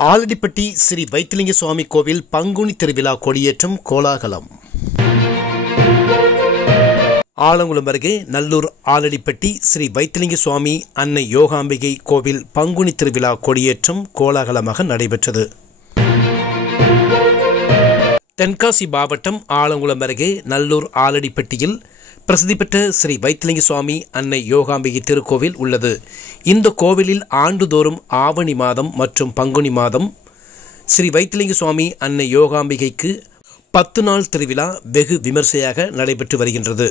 ஆலடிப்பட்டி ஸ்ரீ வைத்திலிங்க சுவாமி கோவில் பங்குனி திருவிழா கொடியேற்றம் கோலாகலம். ஆலங்குளம் அருகே நல்லூர் ஆலடிப்பட்டி ஸ்ரீ வைத்திலிங்க சுவாமி அன்னை யோகாம்பிகை கோவில் பங்குனி திருவிழா கொடியேற்றம் கோலாகலமாக நடைபெற்றது. தென்காசி மாவட்டம் ஆலங்குளம் அருகே நல்லூர் ஆலடிப்பட்டியில் பிரசித்தி பெற்ற ஸ்ரீ வைத்திலிங்க சுவாமி அன்னை யோகாம்பிகை திருக்கோவில் உள்ளது. இந்த கோவிலில் ஆண்டுதோறும் ஆவணி மாதம் மற்றும் பங்குனி மாதம் ஸ்ரீ வைத்திலிங்க சுவாமி அன்னை யோகாம்பிகைக்கு 10 நாள் திருவிழா வெகு விமர்சையாக நடைபெற்று வருகின்றது.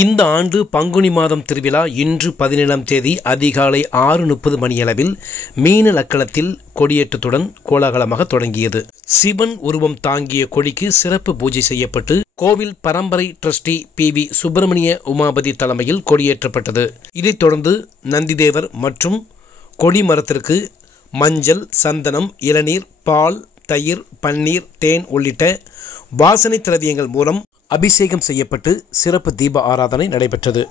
இந்த ஆண்டு பங்குனி மாதம் திருவிழா இன்று 17ஆம் தேதி அதிகாலை 6:30 மணியளவில் மீன லக்கணத்தில் கொடியேற்றத்துடன் கோலாகலமாக தொடங்கியது. சிவன் உருவம் தாங்கிய கொடிக்கு சிறப்பு பூஜை செய்யப்பட்டு கோவில் பரம்பரை டிரஸ்டி PV சுப்பிரமணிய உமாபதி தலைமையில் கொடியேற்றப்பட்டது. இதைத் தொடர்ந்து நந்திதேவர் மற்றும் கொடிமரத்திற்கு மஞ்சள், சந்தனம், இளநீர், பால், தயிர், பன்னீர், தேன் உள்ளிட்ட வாசனை திரவியங்கள் மூலம் அபிஷேகம் செய்யப்பட்டு சிறப்பு தீப ஆராதனை நடைபெற்றது.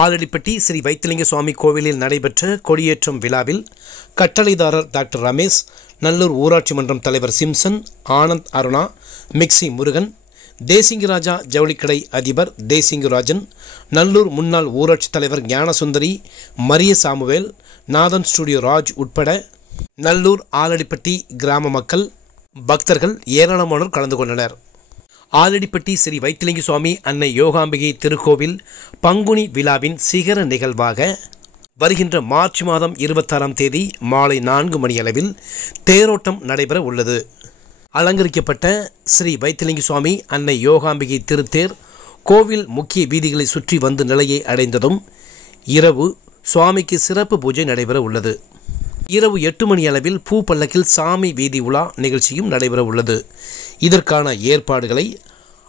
ஆலடிப்பட்டி ஸ்ரீ வைத்திலிங்க சுவாமி கோவிலில் நடைபெற்ற கொடியேற்றம் விழாவில் கட்டளைதாரர் டாக்டர் ரமேஷ், நல்லூர் ஊராட்சி மன்றம் தலைவர் சிம்சன், ஆனந்த் அருணா, மிக்சி முருகன், தேசிங்கராஜா ஜவுளிக்கடை அதிபர் தேசிங்கராஜன், நல்லூர் முன்னாள் ஊராட்சி தலைவர் ஞானசுந்தரி, மரிய சாமுவேல், நாதன் ஸ்டுடியோ ராஜ் உட்பட நல்லூர் ஆலடிப்பட்டி கிராம மக்கள், பக்தர்கள் ஏராளமானோர் கலந்து கொண்டனர். ஆலடிப்பட்டி ஸ்ரீ வைத்திலிங்க சுவாமி அன்னை யோகாம்பிகை திருக்கோவில் பங்குனி விழாவின் சிகர நிகழ்வாக வருகின்ற மார்ச் மாதம் 26ஆம் தேதி மாலை 4 மணியளவில் தேரோட்டம் நடைபெற உள்ளது. அலங்கரிக்கப்பட்ட ஸ்ரீ வைத்திலிங்க சுவாமி அன்னை யோகாம்பிகை திருத்தேர் கோவில் முக்கிய வீதிகளை சுற்றி வந்து நிலையை அடைந்ததும் இரவு சுவாமிக்கு சிறப்பு பூஜை நடைபெற உள்ளது. இரவு 8 மணி அளவில் பூ பல்லக்கில் சாமி வீதி உலா நிகழ்ச்சியும் நடைபெற உள்ளது. இதற்கான ஏற்பாடுகளை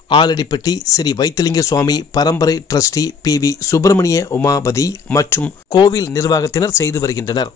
ஆலடிப்பட்டி ஸ்ரீ வைத்திலிங்க சுவாமி பரம்பரை டிரஸ்டி PV சுப்பிரமணிய உமாபதி மற்றும் கோவில் நிர்வாகத்தினர் செய்து வருகின்றனர்.